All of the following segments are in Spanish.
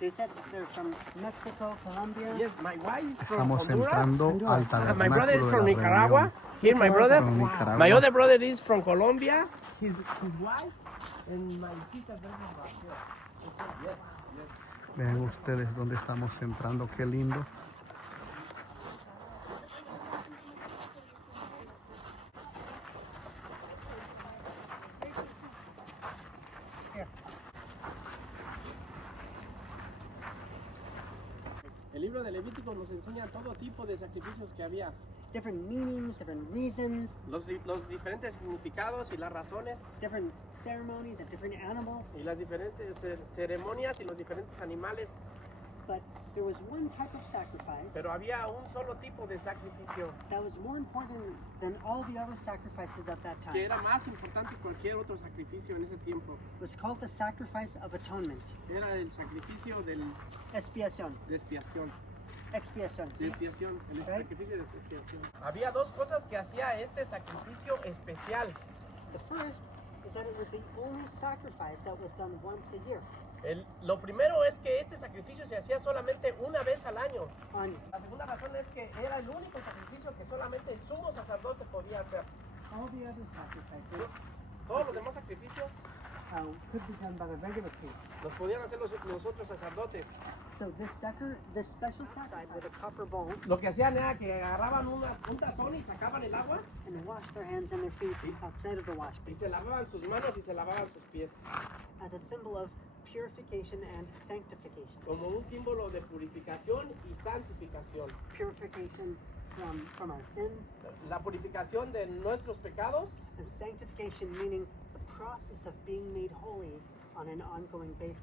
They said they're from Mexico, Colombia. Yes, my wife is from Estamos Honduras. entrando al My brother is tabernáculo de from la Nicaragua. reunión. Here, my brother. From Nicaragua. My other brother is from Colombia. His wife and my sister is from Brazil. Yes, yes. Vean ustedes dónde estamos entrando, qué lindo. El libro de Levítico nos enseña todo tipo de sacrificios que había. Different meanings, different reasons, Los diferentes significados y las razones. different ceremonies of different animals. Y las diferentes ceremonias y los diferentes animales. But there was one type of sacrifice Pero había un solo tipo de sacrificio that was more important than all the other sacrifices of that que time. era más importante que cualquier otro sacrificio en ese tiempo. It was called the sacrifice of atonement. Era el sacrificio de Expiación. expiación. Expiación. De expiación, el Right. sacrificio de expiación. Había dos cosas que hacía este sacrificio especial. The first is that it was the only sacrifice that was done once a year. Lo primero es que este sacrificio se hacía solamente una vez al año. On La segunda razón es que era el único sacrificio que solamente el sumo sacerdote podía hacer. all the other sacrifices Todos los demás sacrificios could be done by the regular priest. los podían hacer los otros sacerdotes. So this special sacrifice with a copper bowl Lo que hacían era que agarraban un tazón y sacaban el agua and washed their hands and their feet outside of the wash y basin se lavaban sus manos y se lavaban sus pies. as a symbol of purification and sanctification. Como un símbolo de purificación y santificación. Purification from our sins, La purificación de nuestros pecados and sanctification meaning the process of being made holy on an ongoing basis.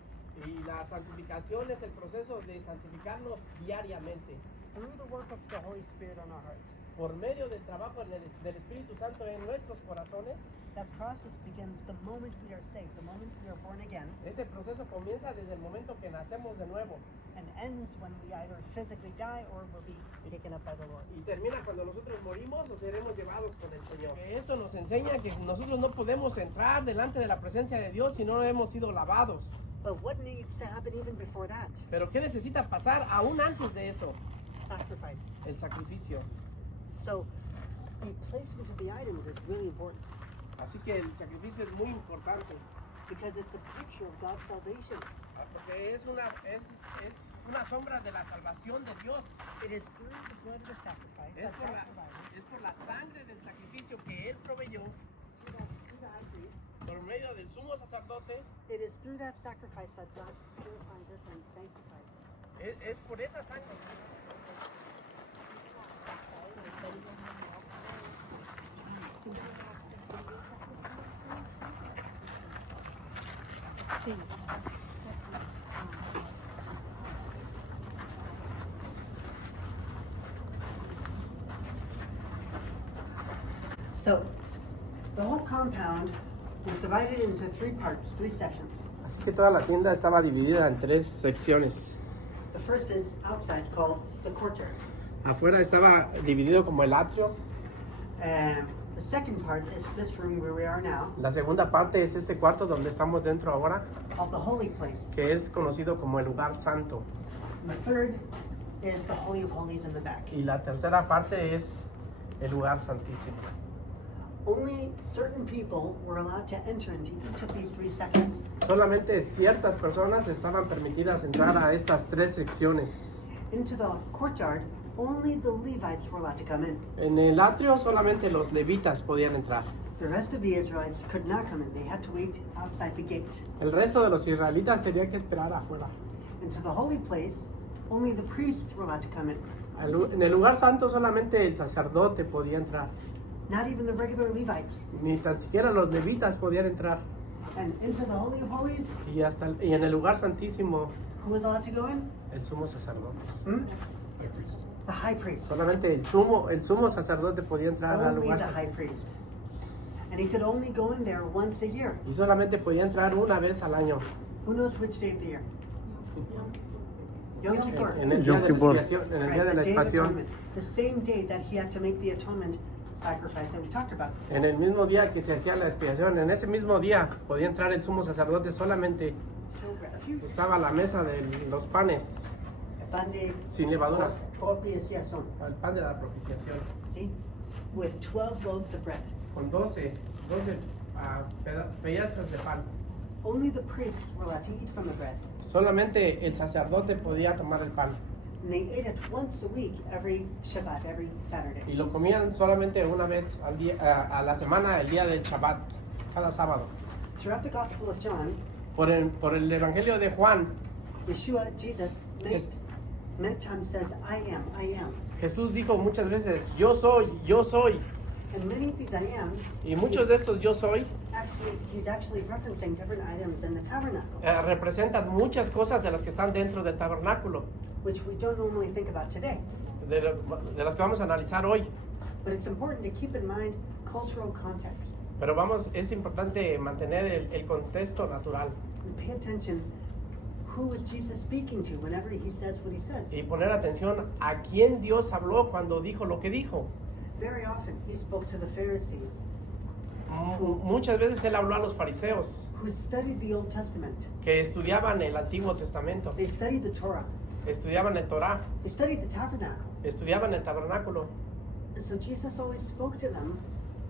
y la santificación es el proceso de santificarnos diariamente Through the work of the Holy Spirit on our hearts. por medio del trabajo del Espíritu Santo en nuestros corazones. That process begins the moment we are saved, the moment we are born again, Ese proceso comienza desde el momento que nacemos de nuevo and ends when we either physically die or will be taken up by the Lord. y termina cuando nosotros morimos o seremos llevados con el Señor. Esto nos enseña que nosotros no podemos entrar delante de la presencia de Dios si no hemos sido lavados. But what needs to happen even before that? Pero ¿qué necesita pasar aún antes de eso? Sacrifice. El sacrificio. So the placement of the items is really important Así que el sacrificio es muy importante because it's a picture of God's salvation. porque es una sombra de la salvación de Dios. It is through the blood of the sacrifice Es that por, God la, provided es por la sangre del sacrificio que Él proveyó through the high priest. por medio del sumo sacerdote. It is through that sacrifice that God purifies us and sanctifies us. Es por esa sangre. So the whole compound is divided into three parts, three sections. Así que toda la tienda estaba dividida en tres secciones. The first is outside, called the courtyard. Afuera estaba dividido como el atrio. And the second part is this room where we are now, La segunda parte es este cuarto donde estamos dentro ahora, called the holy place. que es conocido como el lugar santo. And the third is the Holy of Holies in the back. Y la tercera parte es el lugar santísimo. Only certain people were allowed to enter into each of these three sections. Solamente ciertas personas estaban permitidas entrar a estas tres secciones. Into the courtyard, only the Levites were allowed to come in. En el atrio solamente los levitas podían entrar. The rest of the Israelites could not come in. They had to wait outside the gate. El resto de los israelitas tenían que esperar afuera. Into the holy place, only the priests were allowed to come in. En el lugar santo solamente el sacerdote podía entrar. Not even the regular Levites. Ni tan siquiera los levitas podían entrar. And into the Holy of Holies, Y en el lugar santísimo, who was allowed to go in? el sumo sacerdote. The high priest. Solamente el sumo sacerdote podía entrar al Only lugar the high santísimo. priest. And he could only go in there once a year. Y solamente podía entrar una vez al año. Who knows which day of the year? Yom Kippur. En el día Yom de la Kippur. expiación. En el día Right, de la the Day of expiación. Atonement. The same day that he had to make the atonement sacrifice that we talked about. En el mismo día que se hacía la expiación, en ese mismo día podía entrar el sumo sacerdote solamente a few. estaba la mesa de los panes El pan de sin levadura, propiciación. el pan de la propiciación, See? With 12 loaves of bread. con 12 pedazos de pan. Only the priests were allowed to eat from the bread. Solamente el sacerdote podía tomar el pan. And they ate it once a week, every Shabbat, every Saturday. Y lo comían solamente una vez al día, a la semana, el día del Shabbat, cada sábado. Throughout the Gospel of John, Por el Evangelio de Juan, Yeshua, Jesus, Yes. many times says, I am, I am. Jesús dijo muchas veces, yo soy, yo soy. And many of these I am, Y muchos de estos yo soy he's actually referencing different items in the tabernacle, representan muchas cosas de las que están dentro del tabernáculo, which we don't normally think about today. de las que vamos a analizar hoy. But it's important to keep in mind cultural context Pero es importante mantener el contexto natural and pay attention who is Jesus speaking to whenever he says what he says. y poner atención a quién Dios habló cuando dijo lo que dijo. Very often he spoke to the Pharisees Muchas veces él habló a los fariseos who studied the Old Testament. que estudiaban el Antiguo Testamento, They studied the Torah. estudiaban el Torá, They studied the tabernacle. estudiaban el tabernáculo. And so Jesus always spoke to them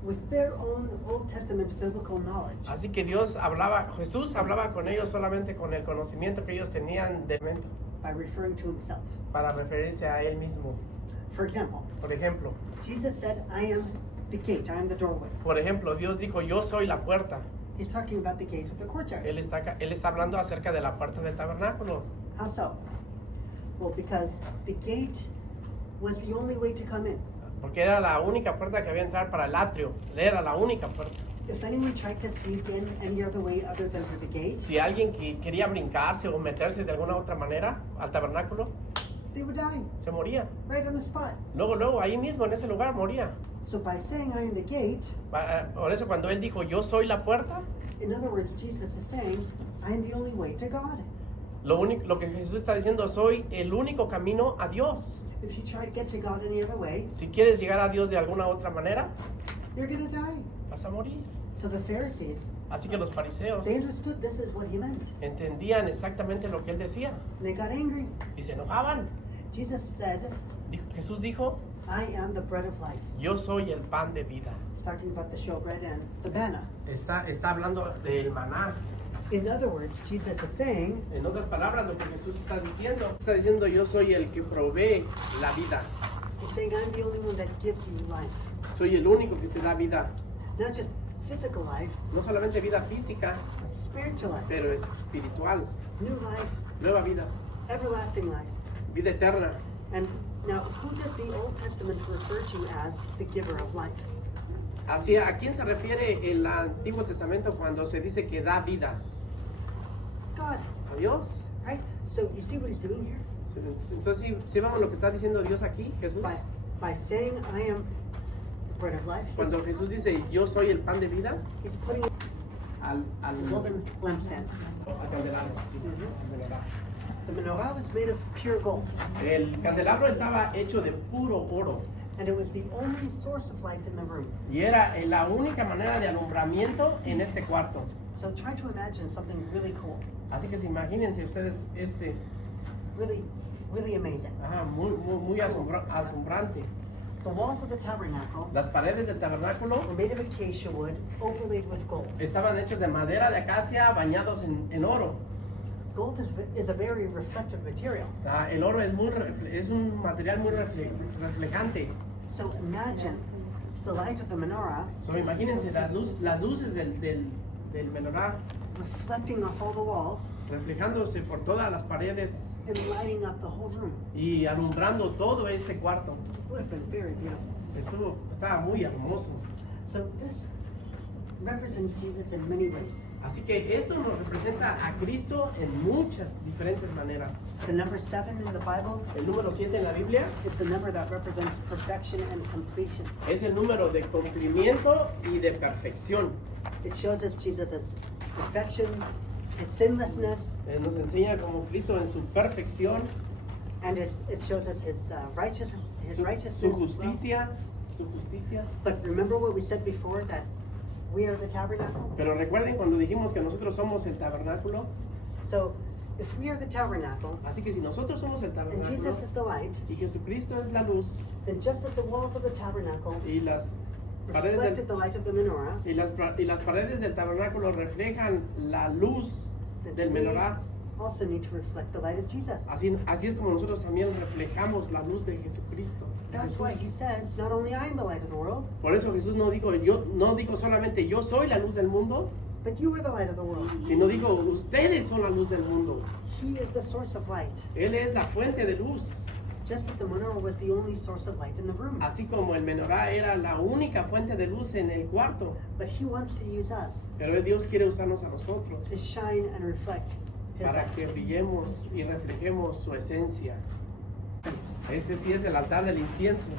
with their own Old Testament biblical knowledge. Así que Jesús hablaba con ellos solamente con el conocimiento que ellos tenían de momento, By referring to himself. para referirse a él mismo. For example, Por ejemplo, Jesus said, I am the gate, I am the doorway. Dios dijo, yo soy la puerta. He's talking about the gate of the courtyard. Él está hablando acerca de la puerta del tabernáculo. How so? Well, because the gate was the only way to come in. Porque era la única puerta que había entrar para el atrio. Era la única puerta. If anyone tried to sneak in any other way other than through the gate, Si alguien quería brincarse o meterse de alguna otra manera al tabernáculo, they would die se moría. right on the spot. Luego, ahí mismo, en ese lugar, moría. So by saying I am the gate, Por eso cuando él dijo, yo soy la puerta, in other words, Jesus is saying, I am the only way to God. lo que Jesús está diciendo, soy el único camino a Dios. If you try to get to God any other way, Si quieres llegar a Dios de alguna otra manera, you're going to die. vas a morir. So the Pharisees, Así que los fariseos they understood this is what he meant. entendían exactamente lo que él decía And they got angry. y se enojaban. Jesus said, Jesús dijo, I am the bread of life. yo soy el pan de vida. He's talking about the showbread and the manna. Está hablando del maná. In other words, Jesus is saying, En otras palabras, lo que Jesús está diciendo, yo soy el que provee la vida. he's saying, I'm the only one that gives you life. Soy el único que te da vida. Not just physical life, No solamente vida física, but spiritual life, pero espiritual. new life, Nueva vida, everlasting life. vida eterna. And now, who does the Old Testament refer to as the giver of life? Así, ¿a quién se refiere el Antiguo Testamento cuando se dice que da vida? God, ¿A Dios? right? So you see what he's doing here? Entonces, ¿sí vemos lo que está diciendo Dios aquí, Jesús? By saying, I am the bread of life, Cuando Jesús dice, yo soy el pan de vida, he's putting al the golden lampstand. candelabro. Sí, al candelabro. The menorah was made of pure gold, El candelabro estaba hecho de puro oro and it was the only source of light in the room. y era la única manera de alumbramiento en este cuarto. So try to imagine something really cool, Así que imagínense ustedes really, really amazing. muy asombrante. The walls of the tabernacle Las paredes del tabernáculo were made of acacia wood overlaid with gold. estaban hechos de madera de acacia bañados en oro. Gold is a very reflective material. El oro es un material muy reflejante. So imagine the light of the menorah Imagínense las luces del menorá reflecting off all the walls reflejándose por todas las paredes and lighting up the whole room. y alumbrando todo este cuarto. It would have been very beautiful. Estaba muy hermoso. So this represents Jesus in many ways. Así que esto nos representa a Cristo en muchas diferentes maneras. The number 7 in the Bible El número 7 en la Biblia is the number that represents perfection and completion. es el número de cumplimiento y de perfección. It shows us Jesus' perfection, his sinlessness, Nos enseña como Cristo en su perfección, and it shows us his righteousness. su as well. justicia, su justicia. But remember what we said before, that we are the tabernacle? Pero recuerden cuando dijimos que nosotros somos el tabernáculo. So if we are the tabernacle Así que si nosotros somos el and Jesus tabernáculo is the light, y Jesucristo es la luz then just as the walls of the tabernacle y las paredes reflected the light of the menorah, y las paredes del tabernáculo reflejan la luz that del we menorá, also need to reflect the light of Jesus. así es como nosotros también reflejamos la luz de Jesucristo. That's why he says, not only I am the light of the world, Por eso Jesús no dijo solamente yo soy la luz del mundo, but you are the light of the world. sino dijo ustedes son la luz del mundo. He is the source of light, Él es la fuente de luz, just as the menorah was the only source of light in the room. así como el menorá era la única fuente de luz en el cuarto. But he wants to use us Pero Dios quiere usarnos a nosotros to shine and reflect his para light. que brillemos y reflejemos su esencia. Este sí es el altar del incienso.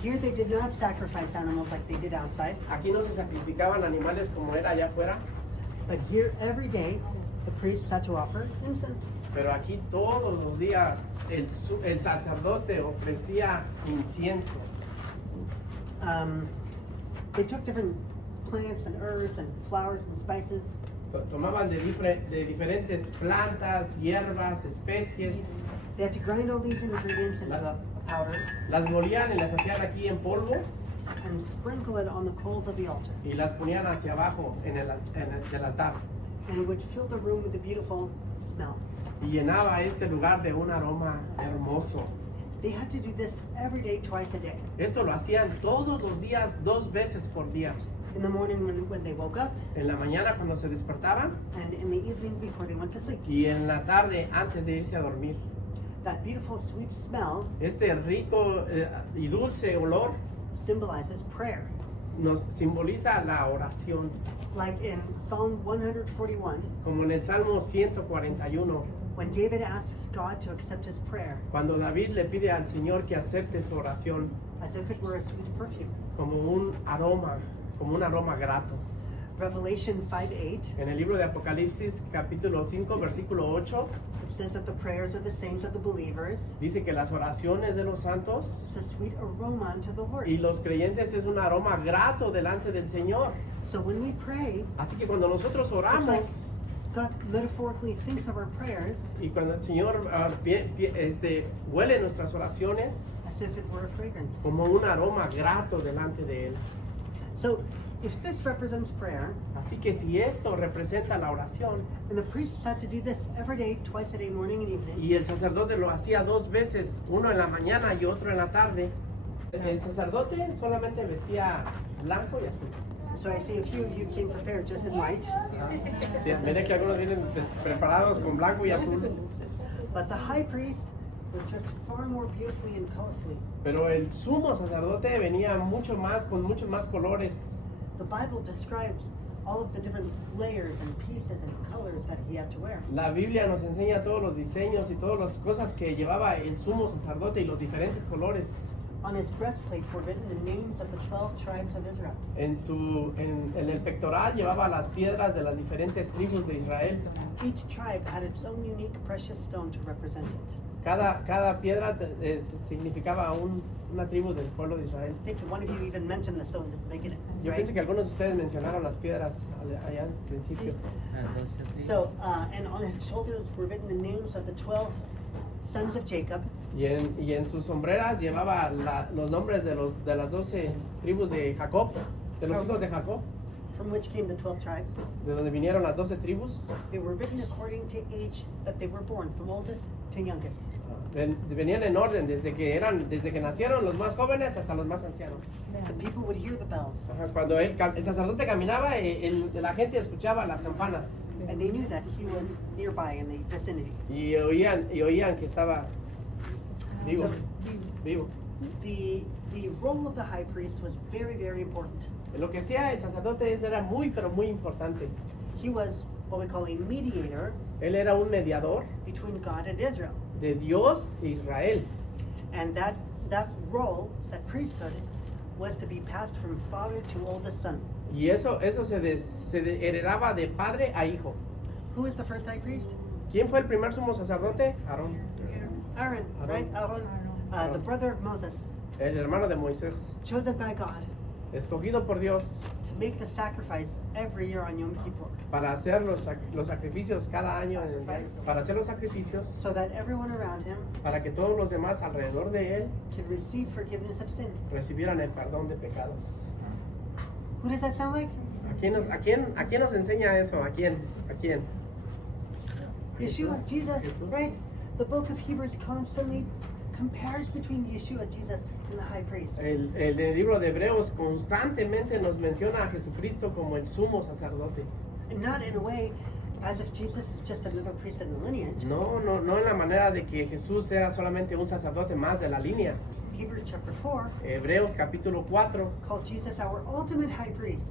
Here they did not sacrifice animals like they did outside, Aquí no se sacrificaban animales como era allá afuera, but here every day the priests had to offer incense. pero aquí todos los días el sacerdote ofrecía incienso. They took different plants and herbs and flowers and spices, Tomaban de diferentes plantas, hierbas, especies, they had to grind all these ingredients into a powder las molían y las hacían aquí en polvo and sprinkle it on the coals of the altar. y las ponían hacia abajo del altar. And it would fill the room with a beautiful smell. Y llenaba este lugar de un aroma hermoso. They had to do this every day, twice a day. Esto lo hacían todos los días, 2 veces por día. In the morning when they woke up, En la mañana cuando se despertaban and in the evening before they went to sleep. y en la tarde antes de irse a dormir. That beautiful sweet smell Este rico y dulce olor symbolizes prayer. nos simboliza la oración. Like in Psalm 141, Como en el Salmo 141, when David asks God to accept his prayer cuando David le pide al Señor que acepte su oración as if it were a sweet perfume. como un aroma grato. Revelation 5:8 En el libro de Apocalipsis capítulo 5 versículo 8 it says that the prayers of the saints of the believers dice que las oraciones de los santos is a sweet aroma unto the Lord. y los creyentes es un aroma grato delante del Señor. So when we pray, Así que cuando nosotros it's oramos like God metaphorically thinks of our prayers y cuando el Señor huele nuestras oraciones as if it were a fragrance. como un aroma grato delante de Él. So if this represents prayer, Así que si esto representa la oración and the priests had to do this every day, twice a day, morning and evening, y el sacerdote lo hacía 2 veces, uno en la mañana y otro en la tarde, el sacerdote solamente vestía blanco y azul. so I see a few of you came prepared just in white, Sí, mire que algunos vienen preparados con blanco y azul, but the high priest was dressed far more beautifully and colorfully. pero el sumo sacerdote venía con muchos más colores. The Bible describes all of the different layers and pieces and colors that he had to wear. La Biblia nos enseña todos los diseños y todas las cosas que llevaba el sumo sacerdote y los diferentes colores. On his breastplate were written the names of the 12 tribes of Israel. En el pectoral llevaba las piedras de las diferentes tribus de Israel. Each tribe had its own unique precious stone to represent it. Cada piedra significaba una tribu del pueblo de Israel. I think one of you even mentioned the stones at the beginning, Yo right? pienso que algunos de ustedes mencionaron las piedras allá al principio. So, and on his shoulders were written the names of the 12 sons of Jacob, Y en sus sombreras llevaba los nombres de las 12 tribus de Jacob, de los hijos de Jacob, from which came the 12 tribes. de donde vinieron las 12 tribus. They were written according to age that they were born, from oldest to youngest. Venían en orden desde que nacieron los más jóvenes hasta los más ancianos. The people would hear the bells, Ajá, cuando el sacerdote caminaba, la gente escuchaba las campanas and they knew that he was nearby in the vicinity. y oían que estaba vivo. The role of the high priest was very, very important. Lo que hacía el sacerdote era pero muy importante. He was what we call a mediator Él era un mediador between God and Israel. de Dios e Israel. And that role, that priesthood, was to be passed from father to oldest son. Y eso se heredaba de padre a hijo. Who is the first high priest? ¿Quién fue el primer sumo sacerdote? Aarón, Aaron, right? Aaron, the brother of Moses, el hermano de Moisés, chosen by God escogido por Dios to make the sacrifice every year on Yom Kippur, para hacer los sacrificios cada año, para hacer los sacrificios, so that everyone around him para que todos los demás alrededor de él can receive forgiveness of sin. recibieran el perdón de pecados. Who does that sound like? ¿A quién nos enseña eso? ¿A quién? Yeshua, Jesus, Jesús. right? The book of Hebrews constantly compares between Yeshua, Jesus, and the high priest. El libro de Hebreos constantemente nos menciona a Jesucristo como el sumo sacerdote. And not in a way as if Jesus is just another priest in the lineage. No en la manera de que Jesús era solamente un sacerdote más de la línea. Hebrews chapter 4 Hebreos capítulo 4 calls Jesus our ultimate high priest.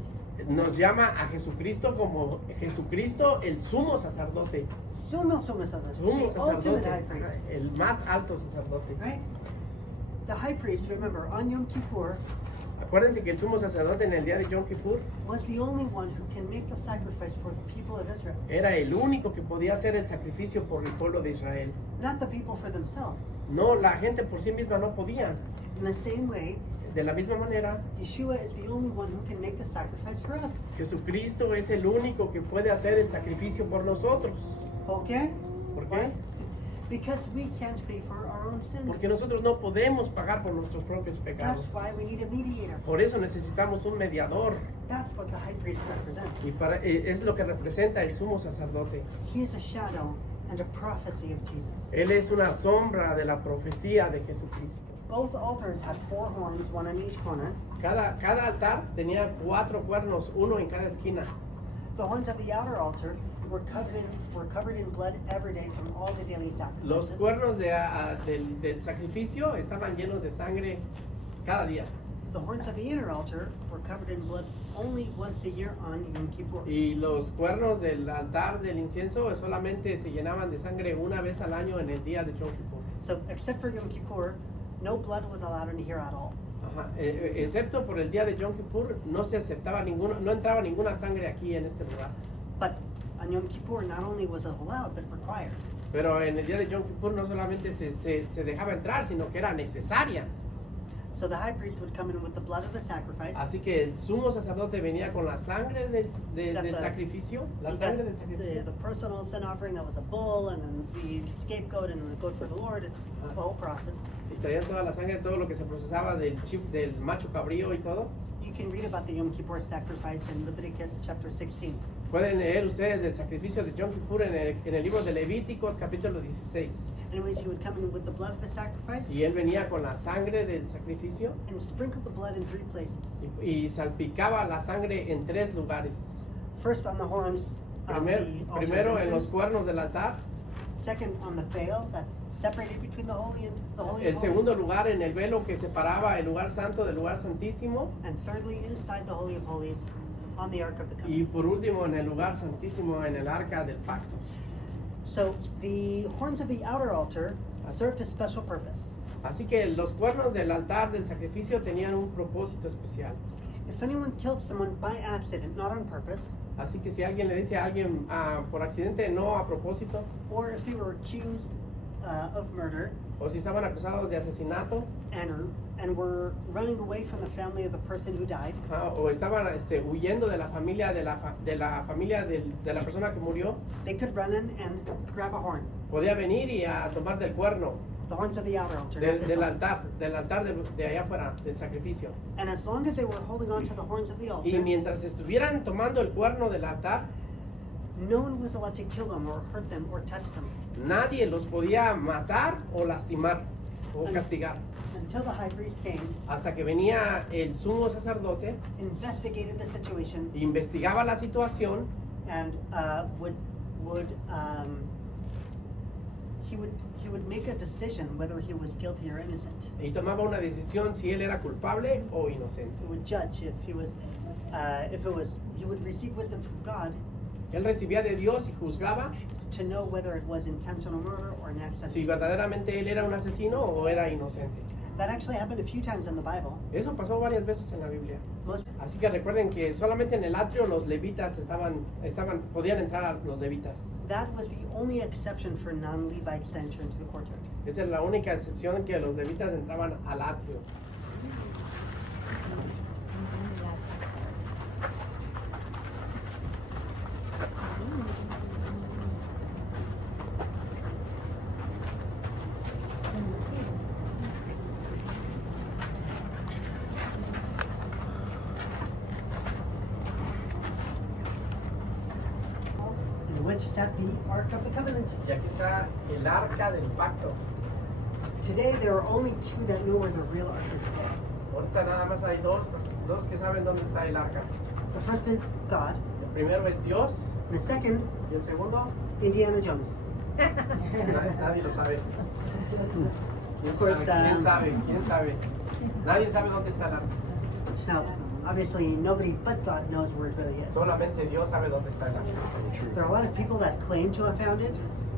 nos llama a Jesucristo como Jesucristo el sumo sacerdote. Sumo Sumo the ultimate high sacerdote, priest. el más alto sacerdote. Right? The high priest, remember, on Yom Kippur Acuérdense que el sumo sacerdote en el día de Yom Kippur was the only one who can make the sacrifice for the people of Israel. era el único que podía hacer el sacrificio por el pueblo de Israel. Not the people for themselves. No, la gente por sí misma no podía. In the same way, De la misma manera, Yeshua is the only one who can make the sacrifice for us. Jesucristo es el único que puede hacer el sacrificio por nosotros. Okay? ¿Por qué? Because we can't pay for our own sins. Porque nosotros no podemos pagar por nuestros propios pecados. That's why we need a mediator. Por eso necesitamos un mediador. That's what the high priest represents. Y es lo que representa el sumo sacerdote. He is a shadow and a prophecy of Jesus. Él es una sombra de la profecía de Jesucristo. Both altars had 4 horns, one on each corner. Cada altar tenía 4 cuernos, uno en cada esquina. The horns of the outer altar were covered in blood every day from all the daily Los sacrifices. cuernos del sacrificio estaban llenos de sangre cada día. The horns of the inner altar were covered in blood only once a year on Yom Kippur. Y los cuernos del altar del incienso solamente se llenaban de sangre una vez al año en el día de Yom Kippur. So, except for Yom Kippur, no blood was allowed in here at all. Ajá. Excepto por el día de Yom Kippur no se aceptaba no entraba ninguna sangre aquí en este lugar. But on Yom Kippur, not only was it allowed, but required. Pero en el día de Yom Kippur no solamente se dejaba entrar, sino que era necesaria. So the high priest would come in with the blood of the sacrifice. Así que el sumo sacerdote venía con la sangre del sacrificio, la He sangre got del sacrificio. the personal sin offering that was a bull, and then the scapegoat and the goat for the Lord. It's the whole process. Y traían toda la sangre, todo lo que se procesaba del macho cabrío y todo. You can read about the Yom Kippur sacrifice in Leviticus chapter 16. Pueden leer ustedes del sacrificio de Yom Kippur en el libro de Levíticos capítulo 16. Anyways, he would come in with the blood of the sacrifice Y él venía con la sangre del sacrificio and sprinkle the blood in 3 places. y salpicaba la sangre en 3 lugares. First on the horns of the altar Primero of en los incense. cuernos del altar. Second on the veil that separated between the holy and the holy El of segundo holies. lugar en el velo que separaba el lugar santo del lugar santísimo. And thirdly, inside the holy of holies on the ark of the Y covenant. por último en el lugar santísimo en el arca del pacto. So the horns of the outer altar served a special purpose. Así que los cuernos del altar del sacrificio tenían un propósito especial. If anyone killed someone by accident, not on purpose, Así que si alguien le dice a alguien por accidente, no a propósito, or if they were accused of murder o si estaban acusados de asesinato, and were running away from the family of the person who died, o estaban huyendo de la familia de la familia de la persona que murió, they could run in and grab a horn. podía venir y a tomar del cuerno, The horns of the outer altar. not this del one. altar de allá afuera, del sacrificio. And as long as they were holding on to the horns of the altar, Y mientras estuvieran tomando el cuerno del altar, no one was allowed to kill them or hurt them or touch them nadie los podía matar o lastimar o castigar. until the high priest came, Hasta que venía el sumo sacerdote, investigated the situation, investigaba la situación and he would make a decision whether he was guilty or innocent. y tomaba una decisión si él era culpable o inocente. He would judge if he would receive wisdom from God Él recibía de Dios y juzgaba to know whether it was intentional murder or an accident. si verdaderamente él era un asesino o era inocente. That actually happened a few times in the Bible. Eso pasó varias veces en la Biblia. Most, Así que recuerden que solamente en el atrio los levitas podían entrar a los levitas. that was the only exception for non-Levites to enter into the courtyard. Esa es la única excepción que los levitas entraban al atrio. which sat the Ark of the Covenant. Y aquí está el arca del pacto. Today there are only two that know where the real Ark is today. Ahorita nada más hay dos que saben dónde está el arca. The first is God, El primero es Dios and the second, y el segundo Indiana Jones. nadie lo sabe. Of course, ¿Quién sabe? ¿Quién sabe? Nadie sabe dónde está el arca. now, obviously nobody but God knows where it really is. Solamente Dios sabe dónde está el arca. There are a lot of people that claim to have found it,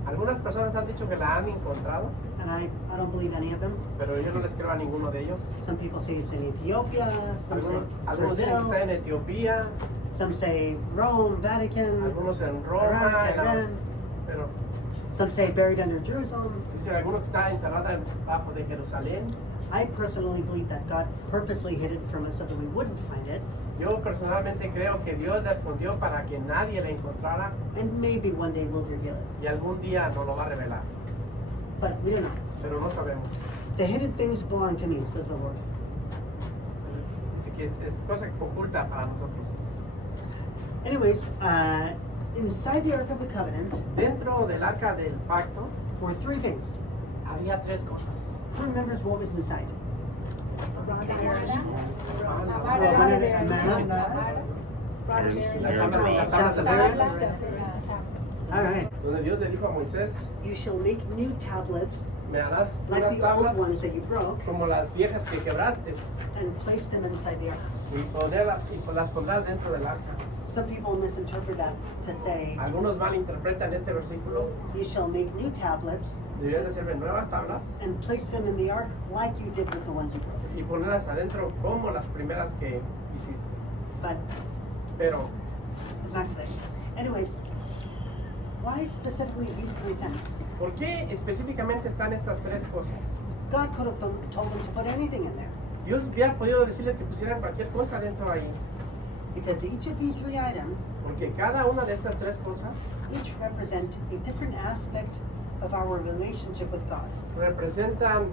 Algunas personas han dicho que la han encontrado, and I don't believe any of them. pero yo no les creo a ninguno de ellos. Some people say it's in Ethiopia, some say Algunos dicen que está en Brazil, Etiopía, some say Rome, Vatican, algunos en Roma, Iraq, en Iran. pero Some say buried under Jerusalem. dicen algunos que está enterrada bajo de Jerusalén. I personally believe that God purposely hid it from us so that we wouldn't find it, Yo personalmente creo que Dios la escondió para que nadie la encontrara and maybe one day we'll reveal it. y algún día nos lo va a revelar, But we don't know. pero no sabemos. The hidden things belong to me, says the Lord. Dice que es cosa oculta para nosotros. Anyways, inside the Ark of the Covenant Dentro del arca del pacto were three things. había tres cosas. Who remembers what was inside? Las tablas de la ley, All right. donde Dios le dijo a Moisés, You shall make new tablets me harás like unas the old tablas ones that you broke como las viejas que quebraste and place them inside the ark. y las pondrás dentro del arca. Some people misinterpret that to say, Algunos malinterpretan este versículo. You shall make new tablets Deberías de hacerme nuevas tablas and place them in the ark like you did with the ones you broke. y ponerlas adentro como las primeras que hiciste. But Pero, it's not today. Anyways, why specifically these three things? ¿por qué específicamente están estas tres cosas? God could have told them to put anything in there, Dios hubiera podido decirles que pusieran cualquier cosa dentro ahí, because each of these three items porque cada una de estas tres cosas each represent a different aspect of our relationship with God. representan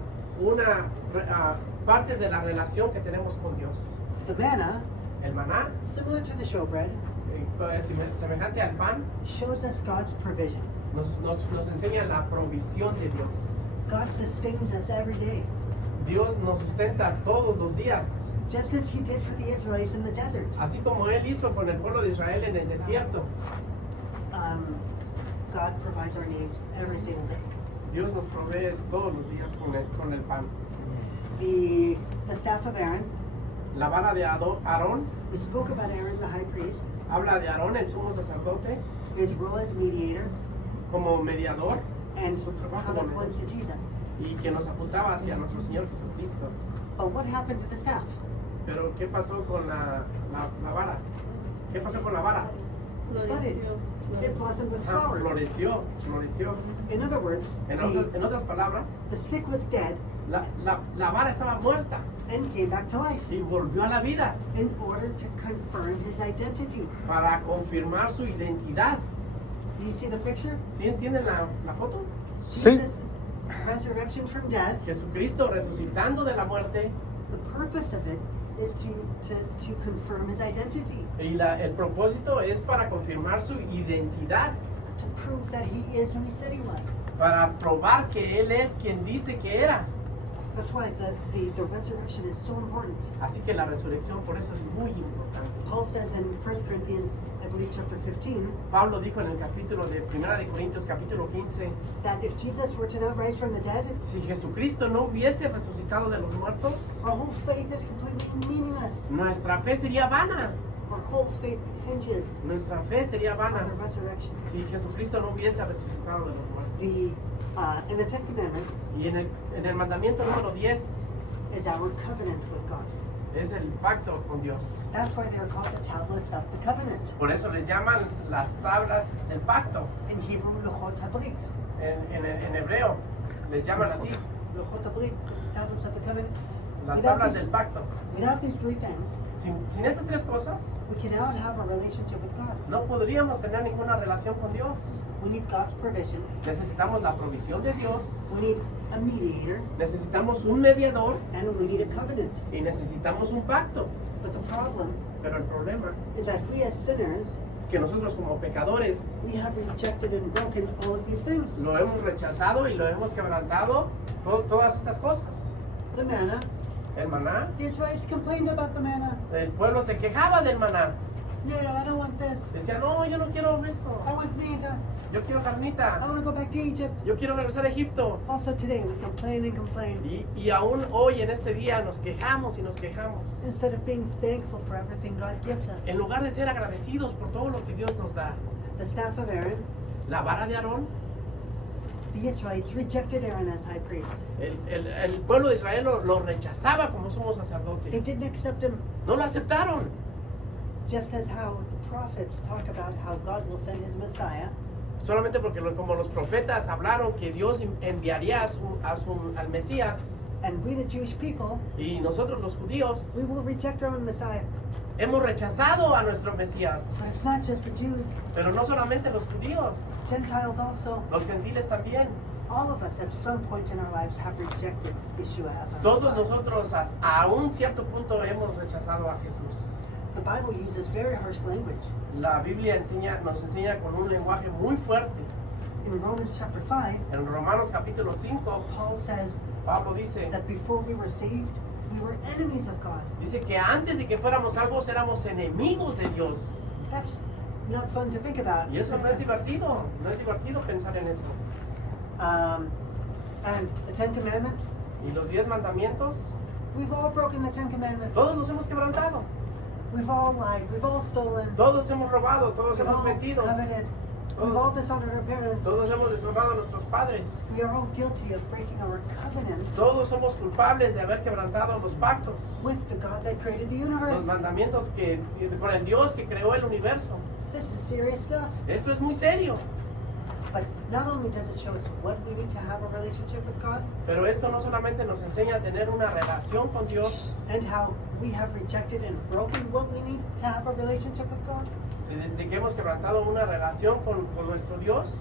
partes de la relación que tenemos con Dios. The manna, El maná, similar to the showbread, semejante al pan, shows us God's provision. nos enseña la provisión de Dios. God sustains us every day, Dios nos sustenta todos los días, just as He did for the Israelites in the desert. así como Él hizo con el pueblo de Israel en el desierto. God provides our needs every single day. Dios nos provee todos los días con el pan. The staff of Aaron, La vara de Aarón, we spoke about Aaron, the high priest, habla de Aarón, el sumo sacerdote, his role as mediator, como mediador and Su trabajo how that como points to Jesus. y que nos apuntaba hacia nuestro Señor Jesucristo. But what happened to the staff? Pero ¿qué pasó con la vara? ¿Qué pasó con la vara? It blossomed with Ah, flowers. floreció. In other words, En otras palabras, the stick was dead la vara estaba muerta and came back to life y volvió a la vida in order to confirm his identity. para confirmar su identidad. Do you see the picture? ¿Sí entienden la foto? Sí. Jesus' resurrection from death, Jesucristo resucitando de la muerte the purpose of it is to confirm his identity, y el propósito es para confirmar su identidad, to prove that he is who he said he was. para probar que Él es quien dice que era. That's why the resurrection is so important. Así que la resurrección por eso es muy importante. Paul says in 1 Corinthians, I believe chapter 15, Pablo dijo en el capítulo de 1 de Corintios capítulo 15, that if Jesus were to not rise from the dead, si Jesucristo no hubiese resucitado de los muertos, our whole faith is completely meaningless. nuestra fe sería vana. Our whole faith hinges Nuestra fe sería vana on the resurrection. si Jesucristo no hubiese resucitado de los muertos. In the Ten Commandments Y en el mandamiento número 10 is our covenant with God. es el pacto con Dios. That's why they're called the tablets of the covenant. Por eso les llaman las tablas del pacto. In Hebrew, Luchot Tablit. En hebreo les llaman así, Luchot Tablit, tablets of the covenant. las tablas del pacto. Without these three things, Sin esas tres cosas, we cannot have a relationship with God. no podríamos tener ninguna relación con Dios. We need God's provision. Necesitamos la provisión de Dios, We need a mediator, necesitamos un mediador and we need a covenant. y necesitamos un pacto. But the problem Pero el problema is that we as sinners que nosotros como pecadores we have rejected and broken all of these things. lo hemos rechazado y lo hemos quebrantado, todas estas cosas. The manna, El maná, the Israelites complained about the manna. el pueblo se quejaba del maná. Yeah, I don't want this. Decía, no, yo no quiero I esto, want meat. yo quiero I carnita, want to go back to Egypt. yo quiero regresar a Egipto. Also today, we complain and complain. Y aún hoy en este día nos quejamos y nos quejamos. Instead of being thankful for everything God gives us. En lugar de ser agradecidos por todo lo que Dios nos da. The staff of Aaron, La vara de Aarón, the Israelites rejected Aaron as high priest. el pueblo de Israel lo rechazaba como sumo They sacerdote. didn't accept him, No lo aceptaron. just as how the prophets talk about how God will send his Messiah. Solamente porque como los profetas hablaron que Dios enviaría al Mesías. And we, the Jewish people, Y nosotros los judíos we will reject our own Messiah. hemos rechazado a nuestro Mesías. But it's not just the Jews, Pero no solamente los judíos, Gentiles also. los gentiles también. All of us at some point in our lives have rejected Yeshua as our Todos Messiah. nosotros a un cierto punto hemos rechazado a Jesús. The Bible uses very harsh language. La Biblia nos enseña con un lenguaje muy fuerte. In Romans chapter 5, En Romanos capítulo 5, Paul says Pablo dice that before we were saved, we were enemies of God. que antes de que fuéramos salvos éramos enemigos de Dios. That's not fun to think about. Y eso no es divertido pensar en eso. And the Ten Commandments, Y los 10 mandamientos, we've all broken the Ten Commandments. todos los hemos quebrantado. We've all lied. We've all stolen. Todos hemos robado, todos We've hemos all mentido, coveted. We've all dishonored our parents. todos hemos deshonrado a nuestros padres. We are all guilty of breaking our covenant Todos somos culpables de haber quebrantado los pactos, with the God that created the los universe. mandamientos con el Dios que creó el universo. This is serious stuff. Esto es muy serio. But not only does it show us what we need to have a relationship with God, Pero esto no solamente nos enseña a tener una relación con Dios, and how we have rejected and broken what we need to have a relationship with God, de que hemos quebrantado una relación con nuestro Dios,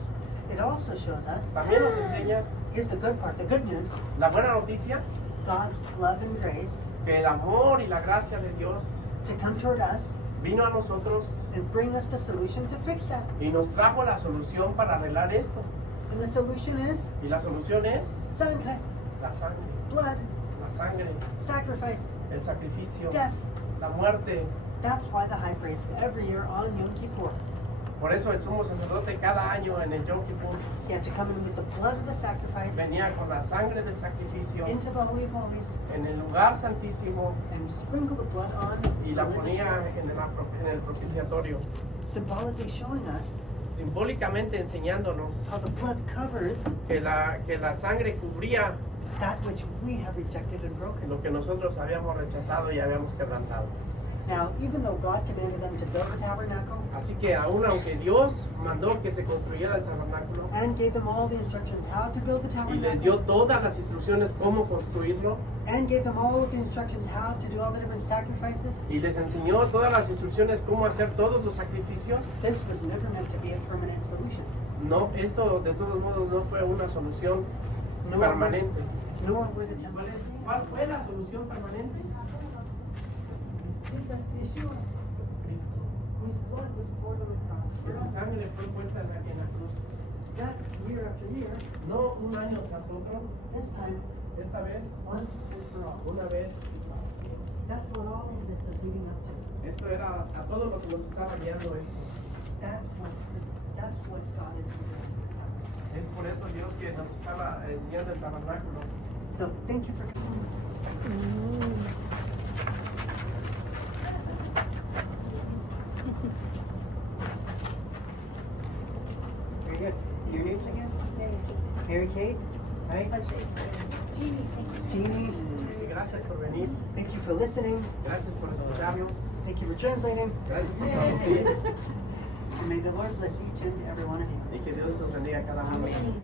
it also shows us, también nos enseña here's the good part, the good news, la buena noticia, God's love and grace que el amor y la gracia de Dios to come toward us vino a nosotros and bring us the solution to fix that. y nos trajo la solución para arreglar esto. And the solution is Y la solución es sangre, la sangre, blood, la sangre, sacrifice, el sacrificio, death. la muerte. That's why the high priest every year on Yom Kippur, Por eso el sumo sacerdote cada año en el Yom Kippur he had to come in with the blood of the sacrifice venía con la sangre del sacrificio into the Holy of Holies en el lugar santísimo and sprinkle the blood on y la ponía en el propiciatorio, symbolically showing us simbólicamente enseñándonos how the blood covers que la sangre cubría that which we have rejected and broken. lo que nosotros habíamos rechazado y habíamos quebrantado. Now, even though God commanded them to build the tabernacle Así que aunque Dios mandó que se construyera el tabernáculo and gave them all the instructions how to build the y les dio tabernacle todas las instrucciones cómo construirlo and gave them all of the instructions how to do all the different sacrifices, y les enseñó todas las instrucciones cómo hacer todos los sacrificios, this was never meant to be a permanent solution. no, esto de todos modos no fue una solución Nor permanente. Nor were the temple. ¿Cuál fue la solución permanente? Jesus, Yeshua, Jesucristo. whose blood was poured on the cross. Que su sangre fue puesta en la cruz. Not year after year, No un año tras otro, this time, esta vez, once and for all. una vez y para siempre. That's what all of this is leading up to. Esto era a todo lo que nos estaba guiando esto. That's what God is doing. Es por eso Dios que nos estaba enseñando el tabernáculo. So thank you for coming. Very good. Your names again? Mary Kate. Right? Jeannie. Y gracias por venir, Thank you for listening. gracias por escucharnos, Thank you for translating. gracias por traducir And may the Lord bless each and every one of you. y que Dios nos bendiga a cada uno.